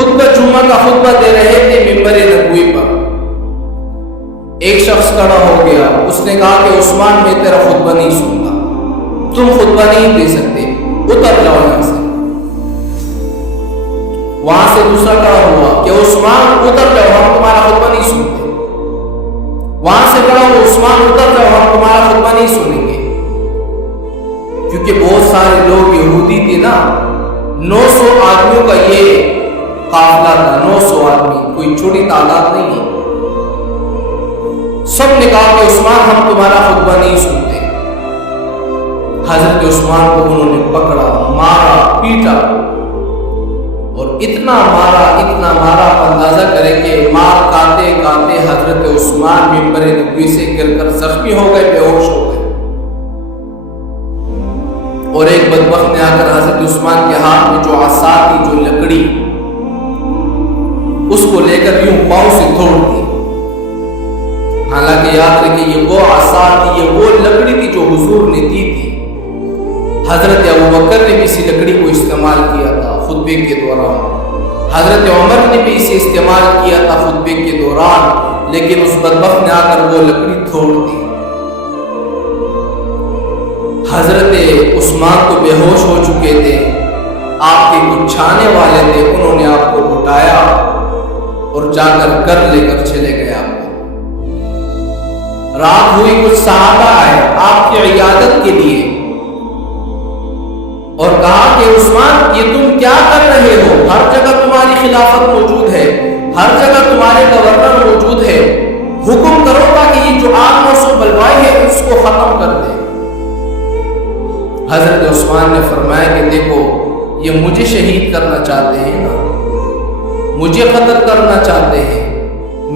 خطبہ جمعہ کا خطبہ دے رہے تھے منبر نبوی پر، ایک شخص کھڑا ہو گیا، اس نے کہا کہ عثمان میں تیرا خطبہ نہیں سنتا، تم خطبہ نہیں دے سکتے، اتر جاؤ یہاں سے۔ وہاں سے دوسرا کھڑا ہوا کہ عثمان اتر جاؤ، ہم تمہارا خطبہ نہیں سنتے۔ وہاں سے کھڑا ہوا، عثمان اتر جاؤ، ہم تمہارا خطبہ نہیں سنیں گے۔ کیونکہ بہت سارے لوگ یہودی تھے نا، 900 آدمیوں کا یہ قافلہ تھا، 900 آدمی، کوئی چھوٹی تعداد نہیں ہے۔ سب نے کہا کہ عثمان ہم تمہارا خطبہ نہیں سنتے۔ حضرت عثمان کو انہوں نے پکڑا، مارا، پیٹا، اور اتنا مارا آپ اندازہ کریں کہ مار کاتے کاتے حضرت عثمان منبر نبوی سے گر کر زخمی ہو گئے، بے ہوش ہو گئے۔ اور ایک بدبخت نے آ کر حضرت عثمان کے ہاتھ میں جو عصا تھی، جو لکڑی، اس کو لے کر یوں پاؤں سے توڑ دی۔ حالانکہ یاد رکھیں یہ وہ عصا تھی، یہ وہ لکڑی تھی جو حضور نے دی تھی۔ حضرت ابوبکر نے بھی اسی لکڑی کو استعمال کیا تھا خطبے کے دوران، حضرت عمر نے بھی اسے استعمال کیا تھا خطبے کے دوران، لیکن اس بدبخت نے آ کر وہ لکڑی توڑ دی۔ حضرت عثمان تو بے ہوش ہو چکے تھے، آپ کے کچھ چھانے والے تھے، انہوں نے آپ کو اٹھایا اور جا کر لے کر چلے گئے آپ کو۔ رات ہوئی، کچھ صحابہ آئے آپ کی عیادت کے لیے اور کہا کہ عثمان یہ تم کیا کر رہے ہو؟ ہر جگہ تمہاری خلافت موجود ہے، ہر جگہ تمہارے گورنر موجود ہے، حکم کرو تاکہ یہ جو 800 بلوائی ہے اس کو ختم کر دے۔ حضرت عثمان نے فرمایا کہ دیکھو یہ مجھے شہید کرنا چاہتے ہیں نا، مجھے قتل کرنا چاہتے ہیں،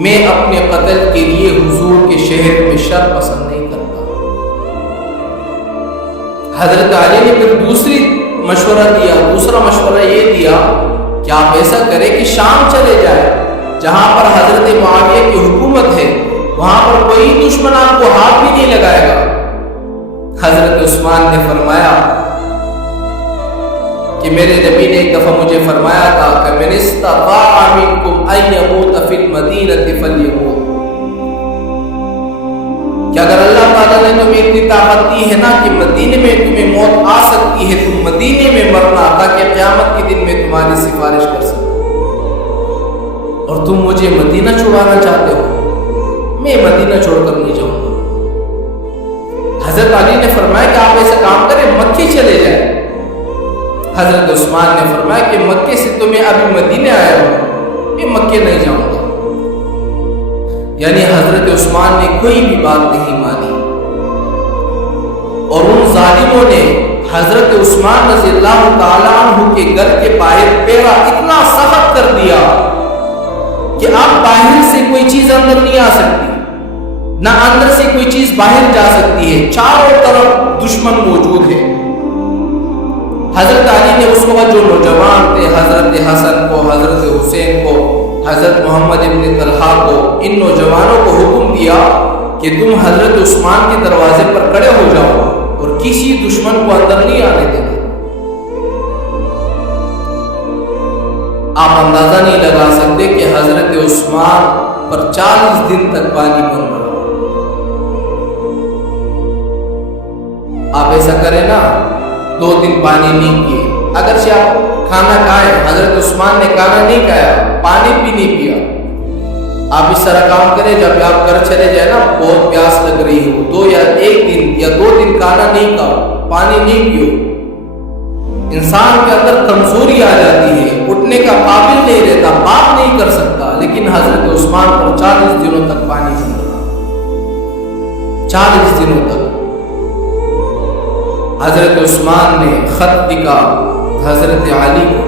میں اپنے قتل کے لیے حضور کے شہر میں شر پسند نہیں کرتا۔ حضرت علی نے پھر دوسرا مشورہ یہ دیا کہ آپ ایسا کریں کہ شام چلے جائے، جہاں پر حضرت معاویہ کی حکومت ہے، وہاں پر کوئی دشمن آپ کو ہاتھ بھی نہیں لگائے گا۔ حضرت عثمان نے فرمایا کہ میرے نبی نے ایک دفعہ مجھے فرمایا تھا کہ من استطاع منکم ان یموت فی المدینہ فلیموت، کہ اگر اللہ تعالیٰ نے تمہیں اتنی طاقت دی ہے نا کہ مدینے میں تمہیں موت آ سکتی ہے، تم مدینے میں مرنا تاکہ قیامت کے دن میں تمہاری سفارش کر سکوں، اور تم مجھے مدینہ چھڑانا چاہتے ہو، میں مدینہ چھوڑ کر نہیں جاؤں گا۔ حضرت علی نے فرمایا کہ آپ ایسا کام کریں، مکے چلے جائیں۔ حضرت عثمان نے فرمایا کہ مکے سے تو میں ابھی مدینے آیا ہوں، میں مکے نہیں جاؤں گا۔ یعنی حضرت عثمان نے کوئی بھی بات نہیں مانی، اور ان ظالموں نے حضرت عثمان رضی اللہ تعالیٰ عنہ کے گھر کے باہر پیرا اتنا سخت کر دیا کہ اب باہر سے کوئی چیز اندر نہیں آ سکتی، نہ اندر سے کوئی چیز باہر جا سکتی ہے، چاروں طرف دشمن موجود ہے۔ حضرت علی نے اس وقت جو نوجوان تھے، حضرت حسن کو، حضرت حسین کو، حضرت محمد ابن طلحہ کو، ان نوجوانوں کو حکم دیا کہ تم حضرت عثمان کے دروازے پر کھڑے ہو جاؤ اور کسی دشمن کو اندر نہیں آنے دینا۔ آپ اندازہ نہیں لگا سکتے کہ حضرت عثمان پر 40 دن تک پانی بن رہا۔ آپ ایسا کریں نا، 2 دن پانی نہیں پیے، اگرچہ آپ کھانا کھائے، حضرت عثمان نے کھانا نہیں کھایا، پانی بھی نہیں پیا۔ آپ اس طرح کام کریں، جب آپ گھر چلے جائیں نا، بہت پیاس لگ رہی ہو، 2 یا 1 دن یا 2 دن کھانا نہیں کھاؤ، پانی نہیں پیو، انسان کے اندر کمزوری آ جاتی ہے، اٹھنے کا قابل نہیں رہتا، بات نہیں کر سکتا۔ لیکن حضرت عثمان پر 40 دنوں تک پانی بن رہا، 40 دنوں تک۔ حضرت عثمان نے خط لکھا حضرت علی کو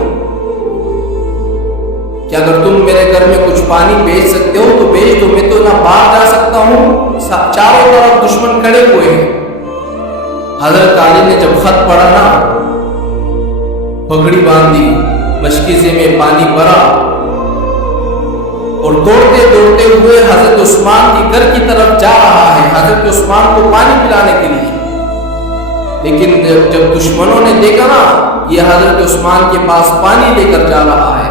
کہ اگر تم میرے گھر میں کچھ پانی بھیج سکتے ہو تو بھیج دو، میں تو نہ باہر جا سکتا ہوں، چاروں طرف دشمن کھڑے ہوئے ہیں۔ حضرت علی نے جب خط پڑھا نا، پگڑی باندھی، مشکیزے میں پانی بھرا اور دوڑتے دوڑتے ہوئے حضرت عثمان کے گھر کی طرف جا رہا ہے، حضرت عثمان کو پانی پلانے کے لیے۔ لیکن جب دشمنوں نے دیکھا نا یہ حضرت عثمان کے پاس پانی لے کر جا رہا ہے،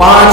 5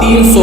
300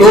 2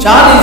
40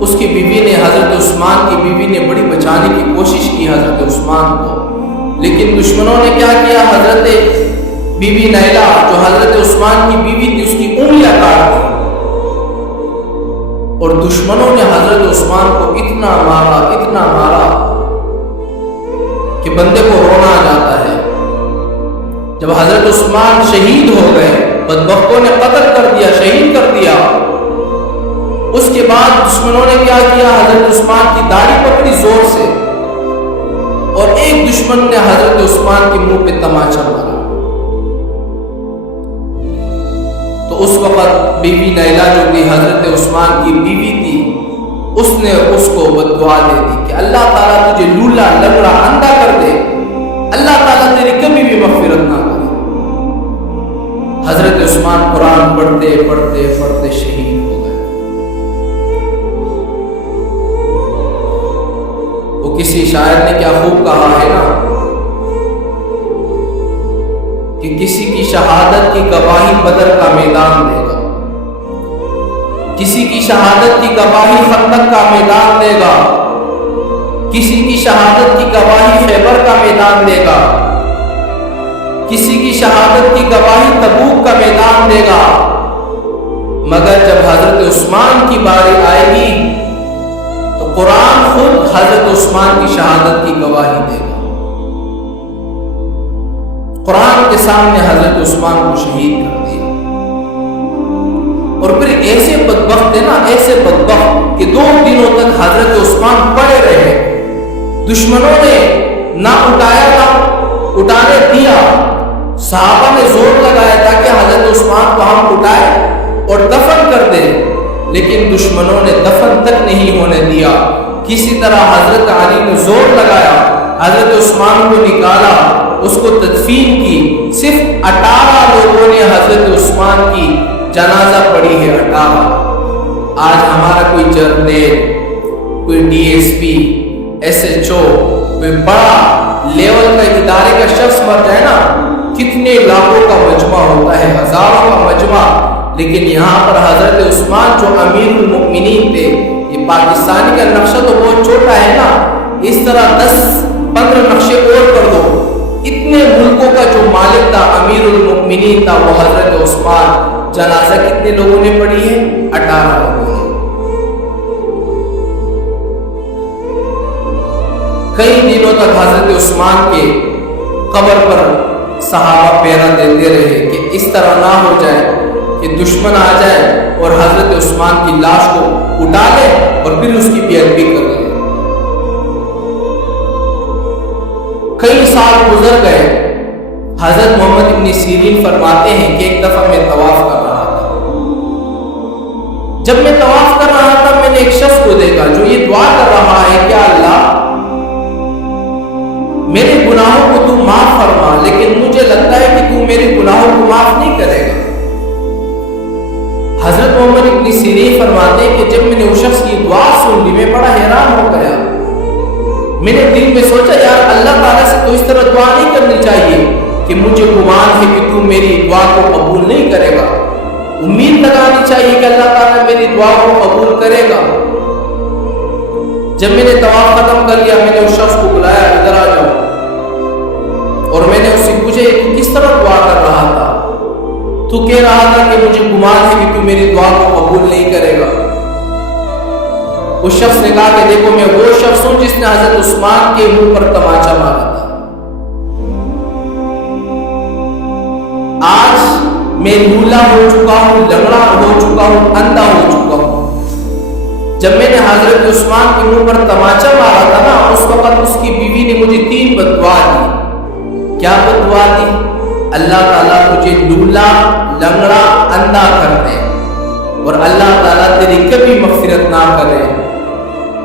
اس کی بیوی نے حضرت عثمان کی بیوی نے بڑی بچانے کی کوشش کی حضرت عثمان کو، لیکن دشمنوں نے کیا کیا، حضرت بی بی نیلہ جو حضرت عثمان کی بیوی تھی اس کی انگلیاں کاٹ دی، اور دشمنوں نے حضرت عثمان کو اتنا مارا کہ بندے کو رونا آ جاتا ہے۔ جب حضرت عثمان شہید ہو گئے، بدبختوں نے قتل کر دیا، شہید کر دیا، اس کے بعد دشمنوں نے کیا کیا، حضرت عثمان کی داڑھی پکڑی زور سے، اور ایک دشمن نے حضرت عثمان کے منہ پہ تماچا مارا۔ تو اس وقت بی بی نیلہ جو کہ حضرت عثمان کی بیوی تھی، اس نے اس کو بددعا دے دی کہ اللہ تعالیٰ تجھے لولا لنگڑا اندھا کر دے، اللہ تعالیٰ تیری کبھی بھی مغفرت نہ کرے۔ حضرت عثمان قرآن پڑھتے پڑھتے پڑھتے شہید ہو گئے۔ وہ کسی شاعر نے کیا خوب کہا ہے نا کہ کسی کی شہادت کی گواہی بدر کا میدان دے گا، کسی کی شہادت کی گواہی خندق کا میدان دے گا، کسی کی شہادت کی گواہی خیبر کا میدان دے گا، کسی کی شہادت کی گواہی تبوک کا میدان دے گا، مگر جب حضرت عثمان کی باری آئے گی تو قرآن خود حضرت عثمان کی شہادت کی گواہی دے گا۔ قرآن کے سامنے حضرت عثمان کو شہید کر دیا، اور پھر ایسے بدبخت ہے نا، ایسے بدبخت کہ 2 دنوں تک حضرت عثمان پڑے رہے، دشمنوں نے نہ اٹھایا نہ اٹھانے دیا، صحابہ نے زور لگایا تاکہ حضرت عثمان کو ہم اٹھائے اور دفن کر دیں، لیکن دشمنوں نے دفن تک نہیں ہونے دیا۔ کسی طرح حضرت علی نے زور لگایا، حضرت عثمان کو نکالا، اس کو تدفین کی۔ صرف 18 لوگوں نے حضرت عثمان کی جنازہ پڑھی ہے، 18۔ آج ہمارا کوئی جرنیل، کوئی D S P, S H O, کوئی بڑا لیول کا ادارے کا شخص مر جائے نا، کتنے لاکھوں کا مجمع ہوتا ہے، ہزاروں کا مجمع، لیکن یہاں پر حضرت عثمان جو امیر المؤمنین تھے، یہ پاکستان کا نقشہ تو بہت چھوٹا ہے نا، اس طرح 10-15 نقشے اور کر دو، اتنے ملکوں کا جو مالک تھا، امیر المؤمنین تھا، وہ حضرت عثمان۔ جنازہ کتنے لوگوں نے پڑھی ہے؟ 18 لوگوں نے۔ کئی دنوں تک حضرت عثمان کے قبر پر صحابہ پہرا دیتے رہے کہ اس طرح نہ ہو جائے کہ دشمن آ جائے اور حضرت عثمان کی لاش کو اٹھا لے اور پھر اس کی بےعدبی کر لے۔ کئی سال گزر گئے، حضرت محمد ابن سیرین فرماتے ہیں کہ ایک دفعہ میں طواف کر رہا تھا، جب میں طواف کر رہا تھا میں نے ایک شخص کو دیکھا جو یہ دعا کر رہا ہے کہ اللہ میرے گناہوں کو تو معاف فرما، لیکن مجھے لگتا ہے کہ تو میرے گناہوں کو معاف نہیں کرے گا۔ حضرت محمد ابن سیرین فرماتے ہیں کہ جب میں نے اس شخص کی دعا سن لی، میں بڑا حیران ہو گیا۔ میں نے دل میں سوچا یار اللہ تعالیٰ سے تو اس طرح دعا نہیں کرنی چاہیے کہ مجھے گمان ہے کہ تو میری دعا کو قبول نہیں کرے گا، امید لگانی چاہیے کہ اللہ تعالیٰ میری دعا کو قبول کرے گا۔ جب میں نے طواف ختم کر لیا، میں نے اس شخص کو بلایا، ادھر آ جاؤ، اور میں نے اس سے پوچھا کہ کس طرح دعا کر رہا تھا؟ تو کہہ رہا تھا کہ مجھے گمان ہے کہ تو میری دعا کو قبول نہیں کرے گا۔ اس شخص نے کہا کہ دیکھو میں وہ شخص ہوں جس نے حضرت عثمان کے منہ پر تماچا مارا تھا، آج میں لولا ہو چکا ہوں، لنگڑا ہو چکا ہوں، اندھا ہو چکا ہوں۔ جب میں نے حضرت عثمان کے منہ پر تماچا مارا تھا نا، اس وقت اس کی بیوی نے مجھے 3 بددعا دی۔ کیا بددعا دی؟ اللہ تعالیٰ تجھے لولا، لنگڑا، اندھا کر دے، اور اللہ تعالیٰ تیری کبھی مغفرت نہ کرے۔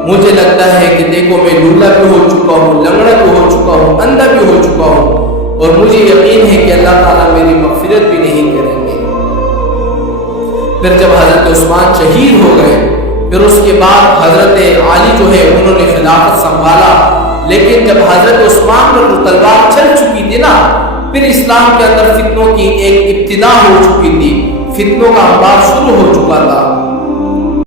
مجھے لگتا ہے کہ دیکھو میں لولا بھی ہو چکا ہوں، لنگڑا بھی ہو چکا ہوں، اندھا بھی ہو چکا ہوں، اور مجھے یقین ہے کہ اللہ تعالیٰ میری مغفرت بھی نہیں کریں گے۔ پھر جب حضرت عثمان شہید ہو گئے، پھر اس کے بعد حضرت علی جو ہے انہوں نے خلافت سنبھالا، لیکن جب حضرت عثمان پر تلوار چل چکی تھی نا، پھر اسلام کے اندر فتنوں کی ایک ابتدا ہو چکی تھی، فتنوں کا انبار شروع ہو چکا تھا۔